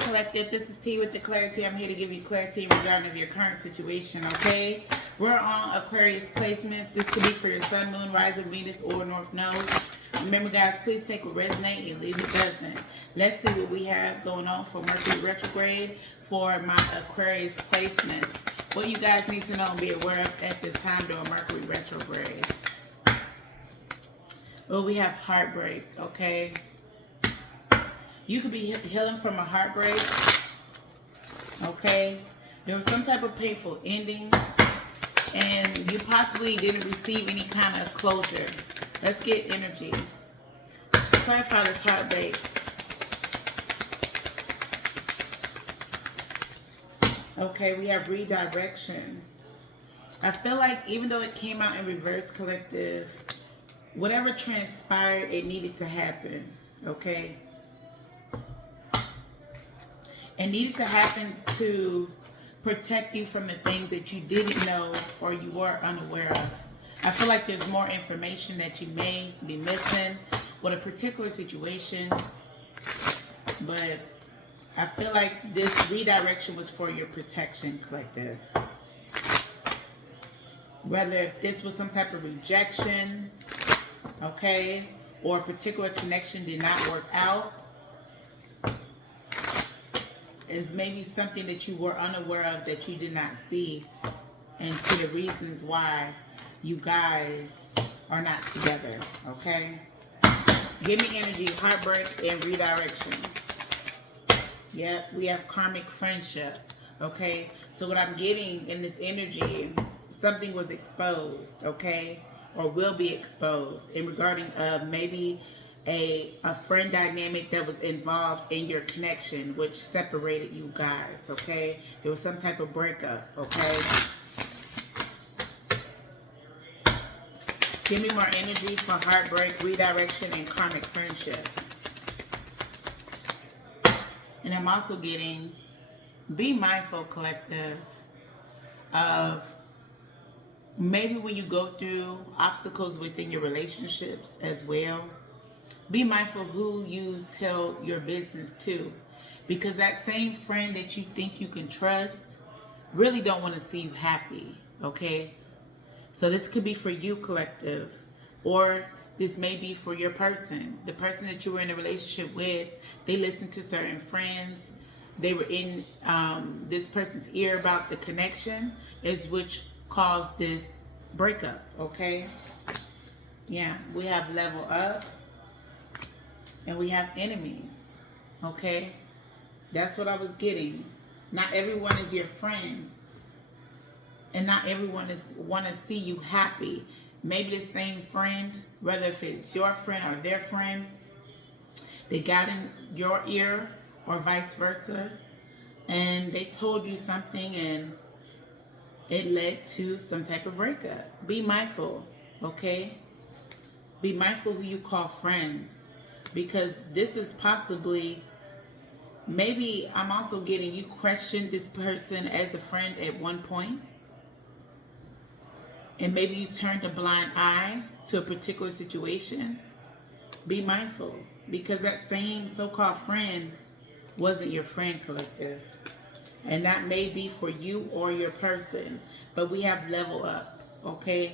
Collective, this is T with the clarity. I'm here to give you clarity regarding of your current situation, okay? We're on Aquarius placements. This could be for your sun, moon, rising, Venus, or North Node. Remember, guys, please take what resonates and leave it doesn't. Let's see what we have going on for Mercury retrograde for my Aquarius placements. What you guys need to know and be aware of at this time during Mercury retrograde. Well, we have heartbreak, okay? You could be healing from a heartbreak, okay? There was some type of painful ending, and you possibly didn't receive any kind of closure. Let's get energy. Clarify this heartbreak. Okay, we have redirection. I feel like even though it came out in reverse, collective, whatever transpired, it needed to happen, okay? It needed to happen to protect you from the things that you didn't know or you were unaware of. I feel like there's more information that you may be missing with a particular situation, but I feel like this redirection was for your protection, collective. Whether if this was some type of rejection, okay, or a particular connection did not work out, is maybe something that you were unaware of that you did not see, and to the reasons why you guys are not together, okay? Give me energy, heartbreak, and redirection. Yep, we have karmic friendship, okay? So what I'm getting in this energy, something was exposed, okay? Or will be exposed in regarding maybe a friend dynamic that was involved in your connection, which separated you guys, okay? There was some type of breakup, okay? Give me more energy for heartbreak, redirection, and karmic friendship. And I'm also getting, be mindful, collective, of maybe when you go through obstacles within your relationships as well, be mindful who you tell your business to, because that same friend that you think you can trust really don't want to see you happy, okay? So this could be for you, collective, or this may be for your person. The person that you were in a relationship with, they listened to certain friends. They were in this person's ear about the connection, is which caused this breakup, okay? Yeah, we have level up. And we have enemies, okay? That's what I was getting. Not everyone is your friend. And not everyone is want to see you happy. Maybe the same friend, whether if it's your friend or their friend, they got in your ear or vice versa. And they told you something and it led to some type of breakup. Be mindful, okay? Be mindful who you call friends. Because this is possibly, maybe I'm also getting you question this person as a friend at one point. And maybe you turned a blind eye to a particular situation. Be mindful. Because that same so-called friend wasn't your friend, collective. And that may be for you or your person. But we have level up, okay?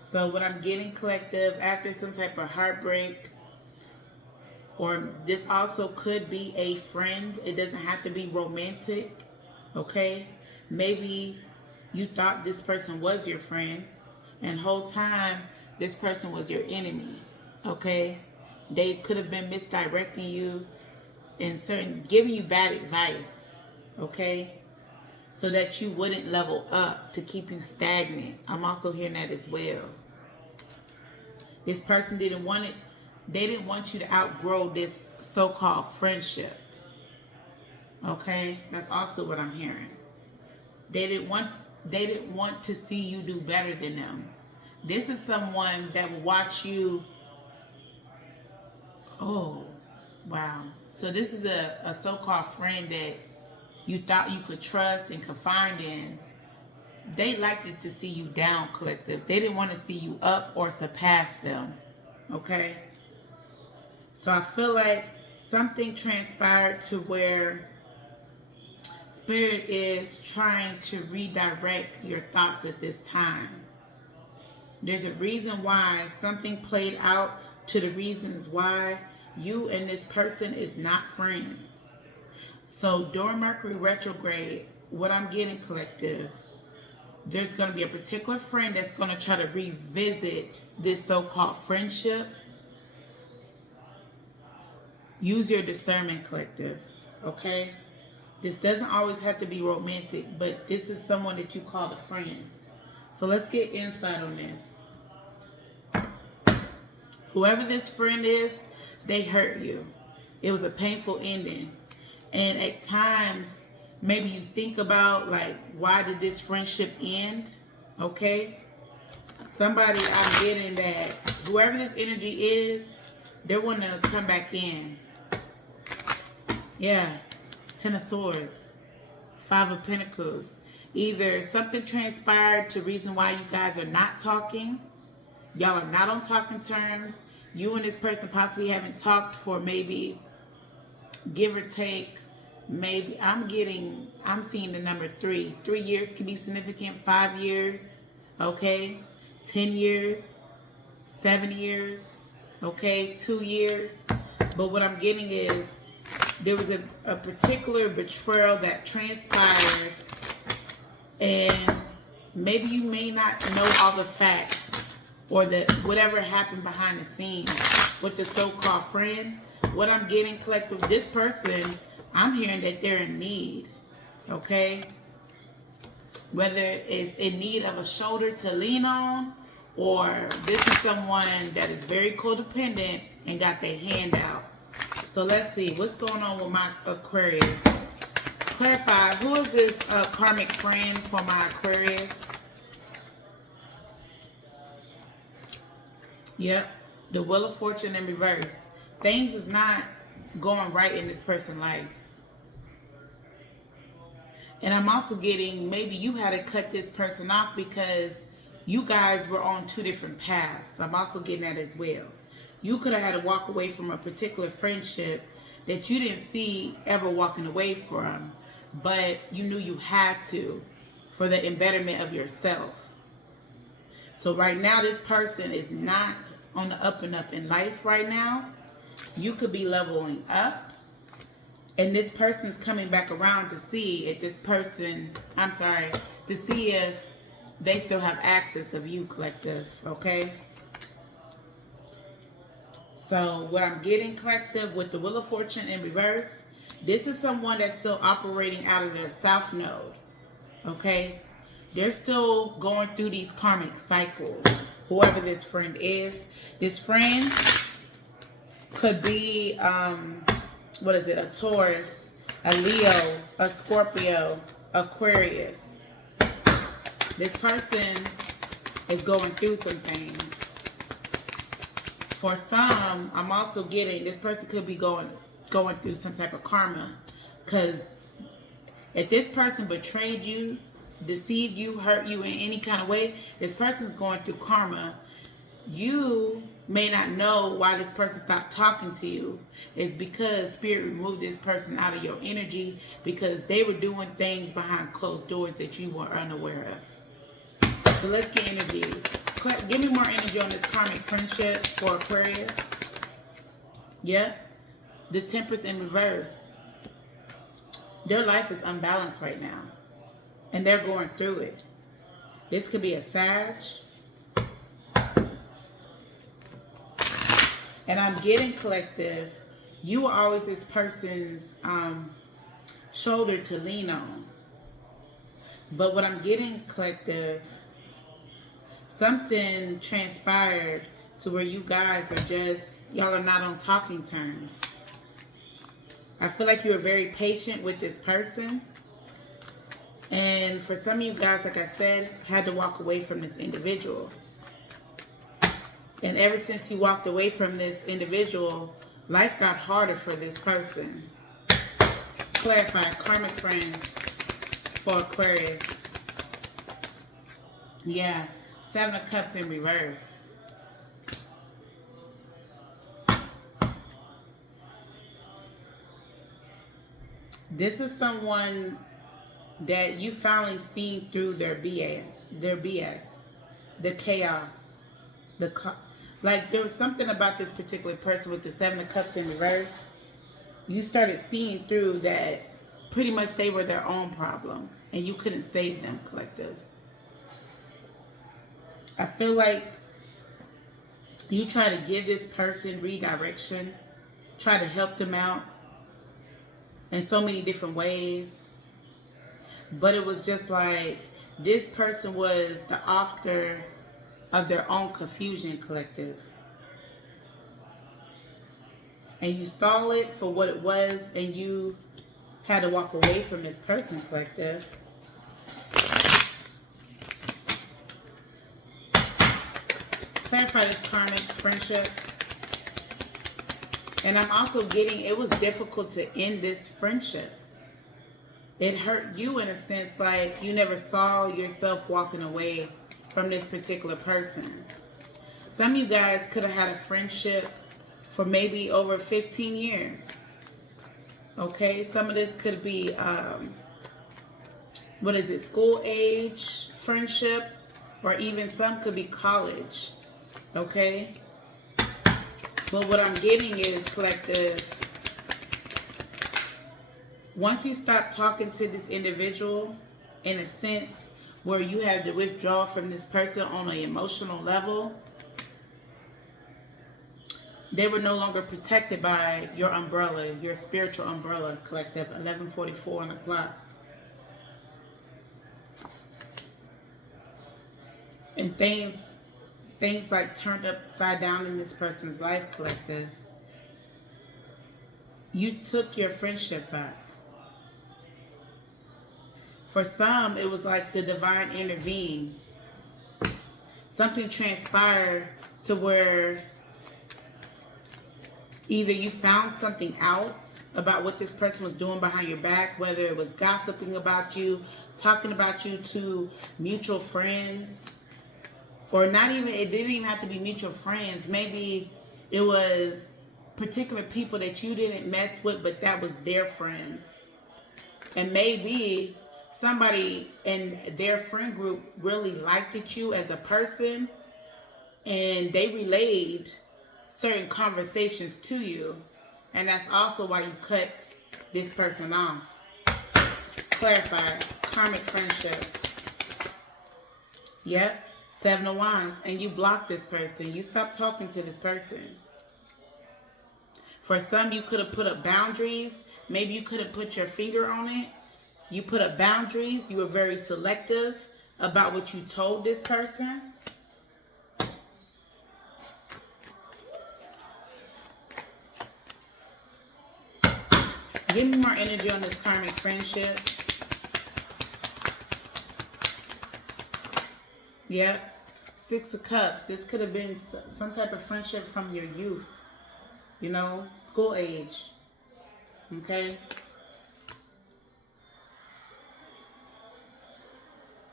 So what I'm getting, collective, after some type of heartbreak, or this also could be a friend. It doesn't have to be romantic, okay? Maybe you thought this person was your friend, and the whole time this person was your enemy, okay? They could have been misdirecting you and giving you bad advice, okay? So that you wouldn't level up, to keep you stagnant. I'm also hearing that as well. This person didn't want it. They didn't want you to outgrow this so-called friendship. Okay? That's also what I'm hearing. They didn't want to see you do better than them. This is someone that will watch you. Oh, wow. So this is a so-called friend that you thought you could trust and confide in. They liked it to see you down, collective. They didn't want to see you up or surpass them. Okay? So I feel like something transpired to where Spirit is trying to redirect your thoughts at this time. There's a reason why something played out to the reasons why you and this person is not friends. So during Mercury retrograde, what I'm getting, collective, there's going to be a particular friend that's going to try to revisit this so-called friendship. Use your discernment, collective, okay? This doesn't always have to be romantic, but this is someone that you call a friend. So let's get insight on this. Whoever this friend is, they hurt you. It was a painful ending. And at times, maybe you think about, like, why did this friendship end? Okay? Somebody, I'm getting that whoever this energy is, they're wanting to come back in. Yeah. 10 of Swords. 5 of Pentacles. Either something transpired to reason why you guys are not talking. Y'all are not on talking terms. You and this person possibly haven't talked for maybe, give or take, maybe, I'm seeing the number 3. 3 years can be significant. 5 years, okay? 10 years, 7 years, okay? 2 years. But what I'm getting is there was a particular betrayal that transpired, and maybe you may not know all the facts or whatever happened behind the scenes with the so-called friend. What I'm getting, collective, this person, I'm hearing that they're in need, okay? Whether it's in need of a shoulder to lean on, or this is someone that is very codependent and got their hand out. So let's see, what's going on with my Aquarius? Clarify, who is this karmic friend for my Aquarius? Yep, the Wheel of Fortune in reverse. Things is not going right in this person's life. And I'm also getting, maybe you had to cut this person off because you guys were on 2 different paths. I'm also getting that as well. You could have had to walk away from a particular friendship that you didn't see ever walking away from, but you knew you had to for the embetterment of yourself. So right now, this person is not on the up and up in life right now. You could be leveling up, and this person's coming back around to see if this person, to see if they still have access of you, collective, okay? So what I'm getting, collective, with the Wheel of Fortune in reverse, this is someone that's still operating out of their South Node, okay? They're still going through these karmic cycles, whoever this friend is. This friend could be, what is it, a Taurus, a Leo, a Scorpio, Aquarius. This person is going through some things. For some, I'm also getting, this person could be going through some type of karma. Because if this person betrayed you, deceived you, hurt you in any kind of way, this person's going through karma. You may not know why this person stopped talking to you. It's because Spirit removed this person out of your energy because they were doing things behind closed doors that you were unaware of. So let's get energy. Give me more energy on this karmic friendship for Aquarius. Yeah. The Temperance in reverse. Their life is unbalanced right now, and they're going through it. This could be a Sag. And I'm getting, collective, you are always this person's shoulder to lean on. But what I'm getting, collective, something transpired to where you guys are just, y'all are not on talking terms. I feel like you were very patient with this person. And for some of you guys, like I said, had to walk away from this individual. And ever since you walked away from this individual, life got harder for this person. Clarify, karmic friend for Aquarius. Yeah, 7 of Cups in reverse. This is someone that you finally seen through their BS, the chaos, like there was something about this particular person with the Seven of Cups in reverse. You started seeing through that pretty much they were their own problem and you couldn't save them, collective. I feel like you try to give this person redirection, try to help them out in so many different ways. But it was just like this person was the author of their own confusion, collective. And you saw it for what it was and you had to walk away from this person, collective. Clarify this karmic friendship. And I'm also getting, it was difficult to end this friendship. It hurt you in a sense, like you never saw yourself walking away from this particular person. Some of you guys could have had a friendship for maybe over 15 years. Okay, some of this could be, what is it, school age friendship, or even some could be college. Okay, but what I'm getting is, collective, once you stop talking to this individual in a sense where you have to withdraw from this person on an emotional level, they were no longer protected by your umbrella, your spiritual umbrella, collective. 11:44 on the clock. And things like turned upside down in this person's life, collective. You took your friendship back. For some, it was like the divine intervened. Something transpired to where either you found something out about what this person was doing behind your back, whether it was gossiping about you, talking about you to mutual friends, or not even, it didn't even have to be mutual friends. Maybe it was particular people that you didn't mess with, but that was their friends. And maybe somebody in their friend group really liked you as a person, and they relayed certain conversations to you, and that's also why you cut this person off. Clarify karmic friendship. Yep, Seven of Wands, and you blocked this person. You stopped talking to this person. For some, you could have put up boundaries. Maybe you could have put your finger on it. You put up boundaries. You were very selective about what you told this person. Give me more energy on this karmic friendship. Yep. Six of Cups. This could have been some type of friendship from your youth. You know, school age. Okay.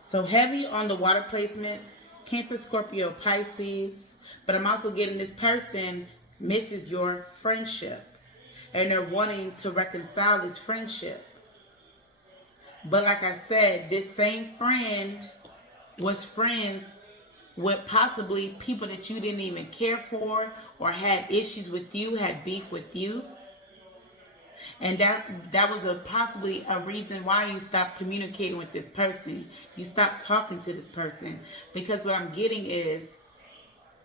So heavy on the water placements. Cancer, Scorpio, Pisces. But I'm also getting this person misses your friendship. And they're wanting to reconcile this friendship. But like I said, this same friend was friends with possibly people that you didn't even care for, or had issues with you, had beef with you. And that was possibly a reason why you stopped communicating with this person. You stopped talking to this person. Because what I'm getting is,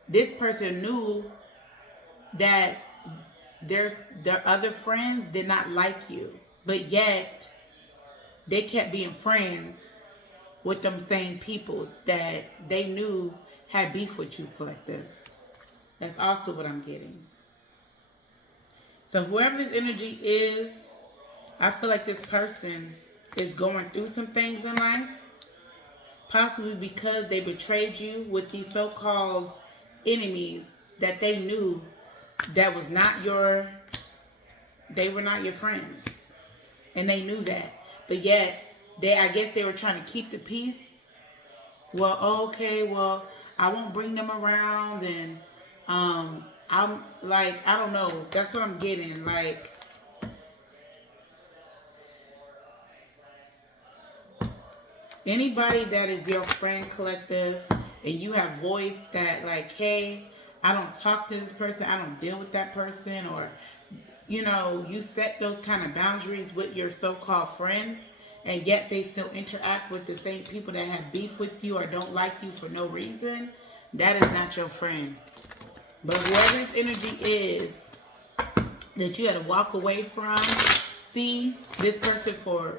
this person knew that their other friends did not like you, but yet they kept being friends with them same people that they knew had beef with you, collective. That's also what I'm getting. So whoever this energy is, I feel like this person is going through some things in life, possibly because they betrayed you with these so-called enemies that they knew that was not they were not your friends, and they knew that, but yet I guess they were trying to keep the peace. Well, okay, well, I won't bring them around, and I'm like, I don't know, that's what I'm getting. Like, Anybody that is your friend, collective, and you have voiced that, like, hey, I don't talk to this person, I don't deal with that person, or, you know, you set those kind of boundaries with your so-called friend, and yet they still interact with the same people that have beef with you or don't like you for no reason, that is not your friend. But whoever this energy is that you had to walk away from, see this person for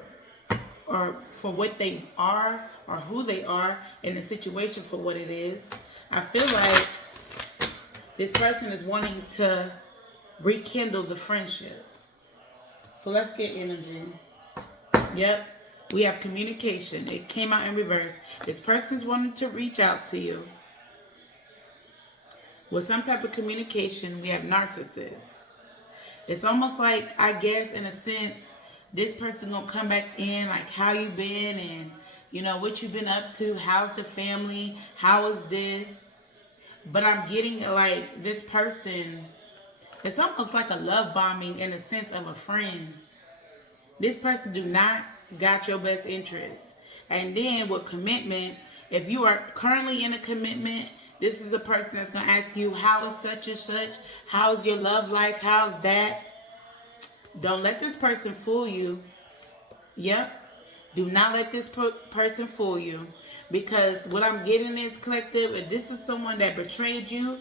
what they are or who they are, in the situation for what it is. I feel like this person is wanting to rekindle the friendship. So let's get energy. Yep. We have communication. It came out in reverse. This person's wanting to reach out to you with some type of communication. We have narcissists. It's almost like, I guess, in a sense, this person gonna come back in, like, how you been, and, you know, what you been up to, how's the family, how is this? But I'm getting, like, this person, it's almost like a love bombing in a sense of a friend. This person do not got your best interest. And then with commitment, if you are currently in a commitment, this is a person that's going to ask you, how is such and such? How's your love life? How's that? Don't let this person fool you. Yep. Do not let this person fool you. Because what I'm getting is, collective, if this is someone that betrayed you,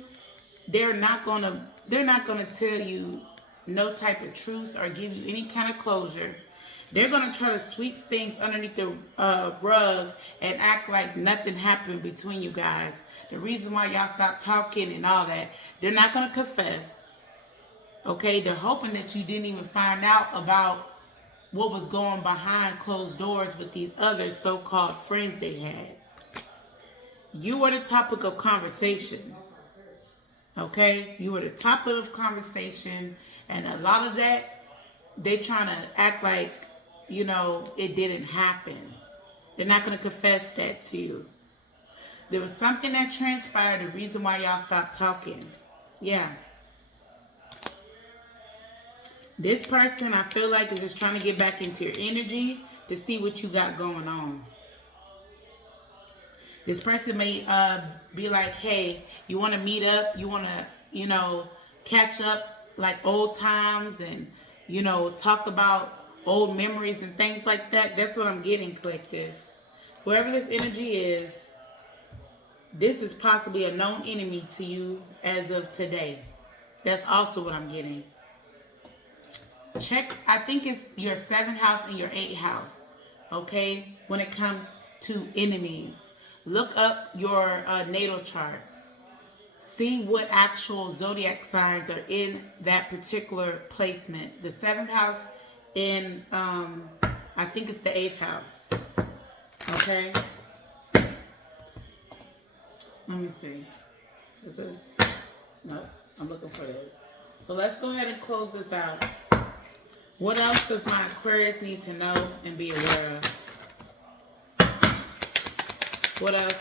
they're not gonna tell you no type of truce or give you any kind of closure. They're gonna try to sweep things underneath the rug and act like nothing happened between you guys. The reason why y'all stopped talking and all that, they're not gonna confess. Okay, they're hoping that you didn't even find out about what was going behind closed doors with these other so-called friends they had. You were the topic of conversation. Okay, you were the topic of conversation, and a lot of that, they trying to act like, you know, it didn't happen. They're not going to confess that to you. There was something that transpired, the reason why y'all stopped talking. Yeah. This person, I feel like, is just trying to get back into your energy to see what you got going on. This person may be like, hey, you want to meet up? You want to, you know, catch up like old times and, you know, talk about old memories and things like that. That's what I'm getting, collective. Whoever this energy is, this is possibly a known enemy to you as of today. That's also what I'm getting. Check, I think it's your 7th house and your 8th house, okay, when it comes to enemies. Look up your natal chart. See what actual zodiac signs are in that particular placement. The 7th house in, I think it's the 8th house. Okay? Let me see. Is this? No, I'm looking for this. So let's go ahead and close this out. What else does my Aquarius need to know and be aware of? What else?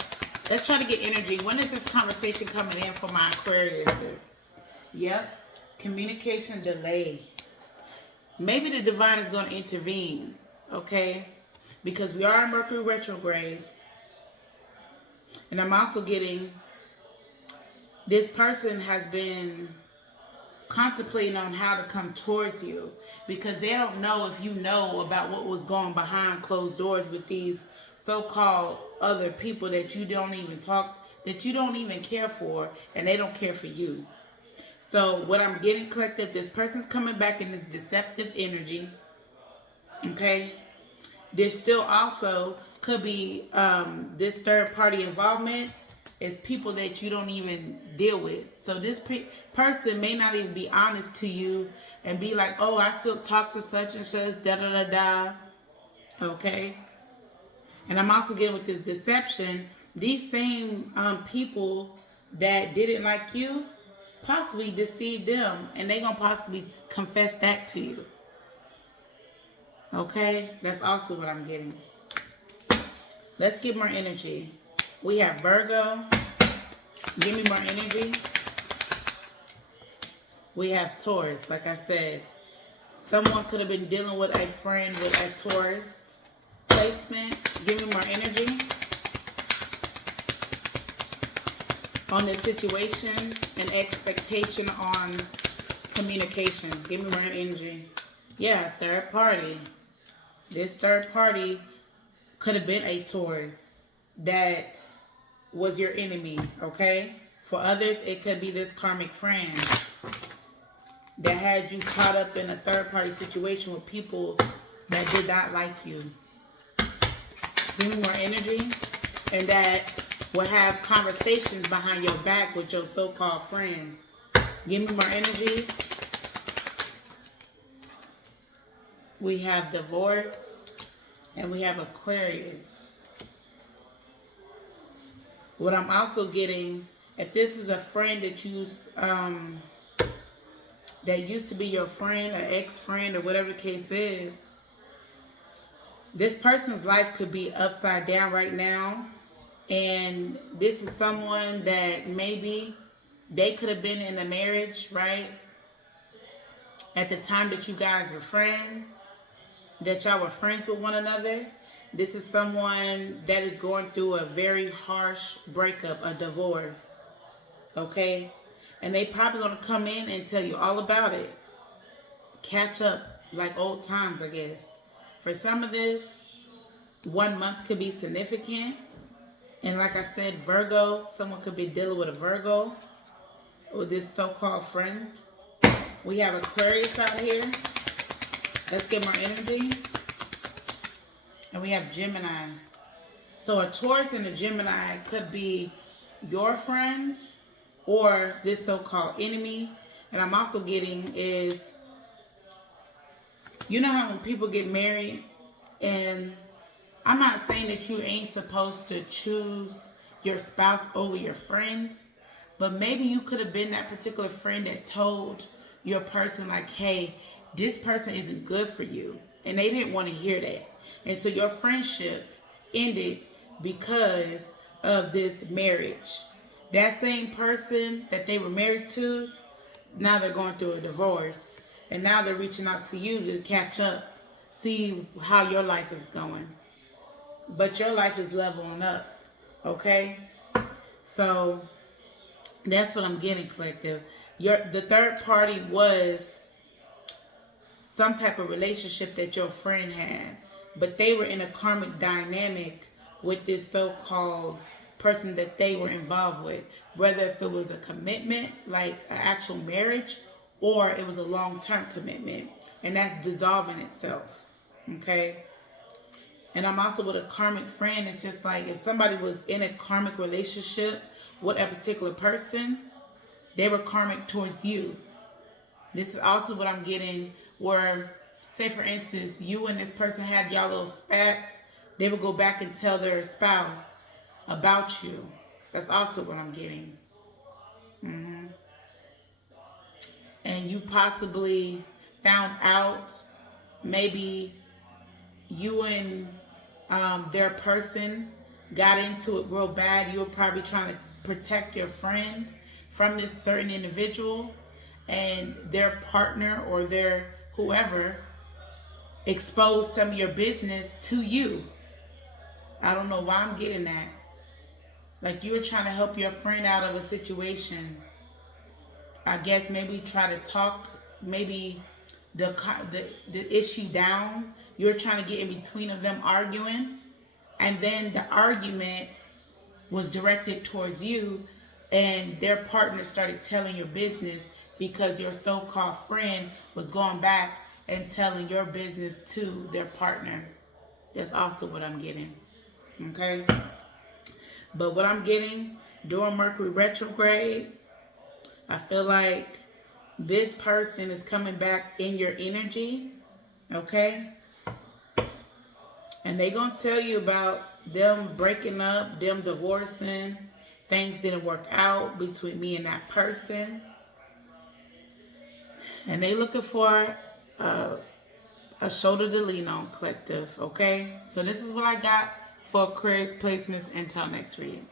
Let's try to get energy. When is this conversation coming in for my Aquariuses? Yep. Communication delay. Maybe the divine is going to intervene. Okay? Because we are in Mercury retrograde. And I'm also getting, this person has been contemplating on how to come towards you, because they don't know if you know about what was going behind closed doors with these so-called other people that you don't even talk, that you don't even care for, and they don't care for you. So what I'm getting, collective, this person's coming back in this deceptive energy. Okay? There still also could be this third party involvement is people that you don't even deal with. So this person may not even be honest to you and be like, oh, I still talk to such and such, da-da-da-da. Okay? And I'm also getting with this deception, these same people that didn't like you possibly deceived them, and they're going to possibly confess that to you. Okay? That's also what I'm getting. Let's get more energy. We have Virgo. Give me more energy. We have Taurus, like I said. Someone could have been dealing with a friend with a Taurus placement. Give me more energy on this situation and expectation on communication. Give me more energy. Yeah, third party. This third party could have been a Taurus that was your enemy, okay? For others, it could be this karmic friend that had you caught up in a third party situation with people that did not like you. Give me more energy. And that will have conversations behind your back with your so-called friend. Give me more energy. We have divorce. And we have Aquarius. What I'm also getting, if this is a friend that you that used to be your friend or ex-friend or whatever the case is, this person's life could be upside down right now. And this is someone that maybe they could have been in a marriage, right? At the time that you guys were friends, that y'all were friends with one another. This is someone that is going through a very harsh breakup, a divorce. Okay? And they probably going to come in and tell you all about it. Catch up like old times, I guess. For some of this, 1 month could be significant. And like I said, Virgo, someone could be dealing with a Virgo or this so-called friend. We have Aquarius out here. Let's get more energy. And we have Gemini. So a Taurus and a Gemini could be your friends or this so-called enemy. And I'm also getting is, you know how when people get married, and I'm not saying that you ain't supposed to choose your spouse over your friend, but maybe you could have been that particular friend that told your person like, hey, this person isn't good for you. And they didn't want to hear that. And so your friendship ended because of this marriage. That same person that they were married to, now they're going through a divorce. And now they're reaching out to you to catch up, see how your life is going. But your life is leveling up, okay? So that's what I'm getting, collective. The third party was some type of relationship that your friend had, but they were in a karmic dynamic with this so-called person that they were involved with, whether if it was a commitment, like an actual marriage, or it was a long-term commitment, and that's dissolving itself, okay? And I'm also with a karmic friend. It's just like if somebody was in a karmic relationship with a particular person, they were karmic towards you. This is also what I'm getting where, say for instance, you and this person had y'all little spats. They would go back and tell their spouse about you. That's also what I'm getting. And you possibly found out maybe you and their person got into it real bad. You were probably trying to protect your friend from this certain individual, and their partner or their whoever exposed some of your business to you. I don't know why I'm getting that. Like you were trying to help your friend out of a situation. I guess maybe try to talk maybe the issue down. You're trying to get in between of them arguing, and then the argument was directed towards you, and their partner started telling your business because your so-called friend was going back and telling your business to their partner. That's also what I'm getting. Okay? But what I'm getting during Mercury retrograde, I feel like this person is coming back in your energy, okay? And they gonna tell you about them breaking up, them divorcing, things didn't work out between me and that person. And they looking for a shoulder to lean on, collective, okay? So this is what I got for Aquarius placements until next reading.